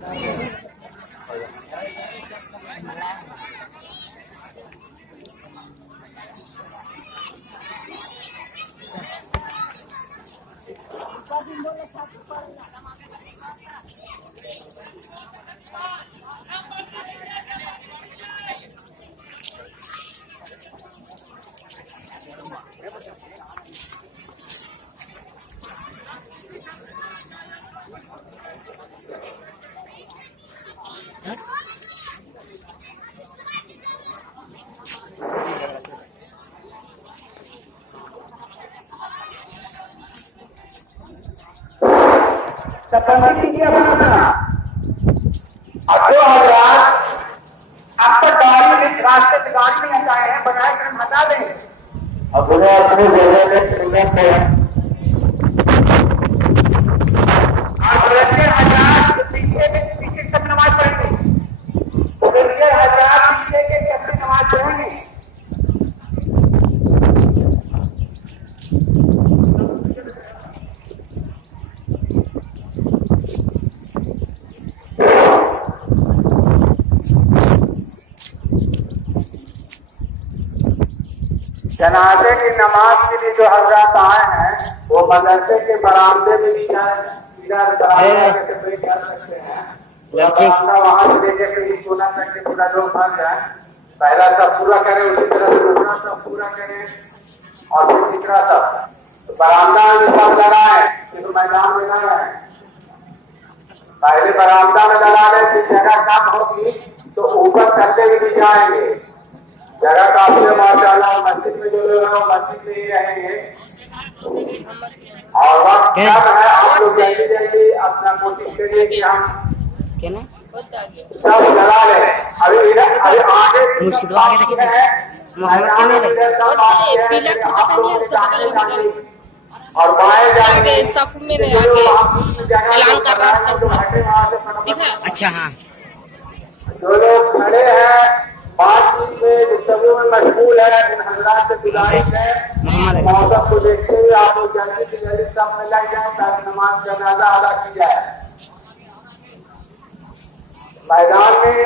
अब जो हजरात आप पर गाड़ी में रास्ते से गाड़ी में हटाए हैं, बनाए कर हटा दें। अब उन्हें अपने जगह पे सुनत है। और बच्चे हजरात पीछे सब नमाज पढ़ेंगे, बच्चे हजरात पीछे के कैसे नमाज पढ़ेंगे। जनाजे की नमाज के लिए जो हजरात आए हैं वो मदरसे के बरामदे में भी जाए, इधर बरामदा से जा सकते हैं। बरामदा वहां से लेके फिर पूरा करके पूरा लोग भर जाए, पहला सब पूरा करें, उसी तरह से दूसरा सब पूरा करें और फिर तीसरा सब। बरामदा में सब लगाए, फिर मैदान में लगाए, पहले बरामदा में लगा ले, फिर जगह कम होगी तो ऊपर करते हुए भी जाएंगे। जगह काफी है माशाल्लाह, मस्जिद में जो लोग हैं मस्जिद में ही रहेंगे। और वक्त कम है, आप लोग जल्दी जल्दी अपना कोशिश करिए कि हम सब लगा लें। अभी आगे मुर्शिद आगे देखिए मोहम्मद के पीला कुर्ता पहने उसका बगल में और बाएं आगे सफ में आगे ऐलान कर रहा है उसका दिखा। अच्छा हाँ, जो लोग खड़े हैं बातचीत में गुफ्तगू में मशगूल है, इन हजरात से गुजारिश है मौसम को देखते हुए आप लोग जल्दी से जल्दी सब में लग जाए ताकि नमाज जनाजा अदा की जाए। मैदान में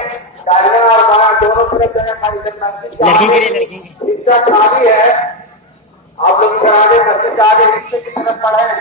गाड़ियां और बाहर दोनों तरफ मस्जिद हिस्सा खाली है, आप लोग इधर आगे मस्जिद के आगे हिस्से की तरफ बढ़े।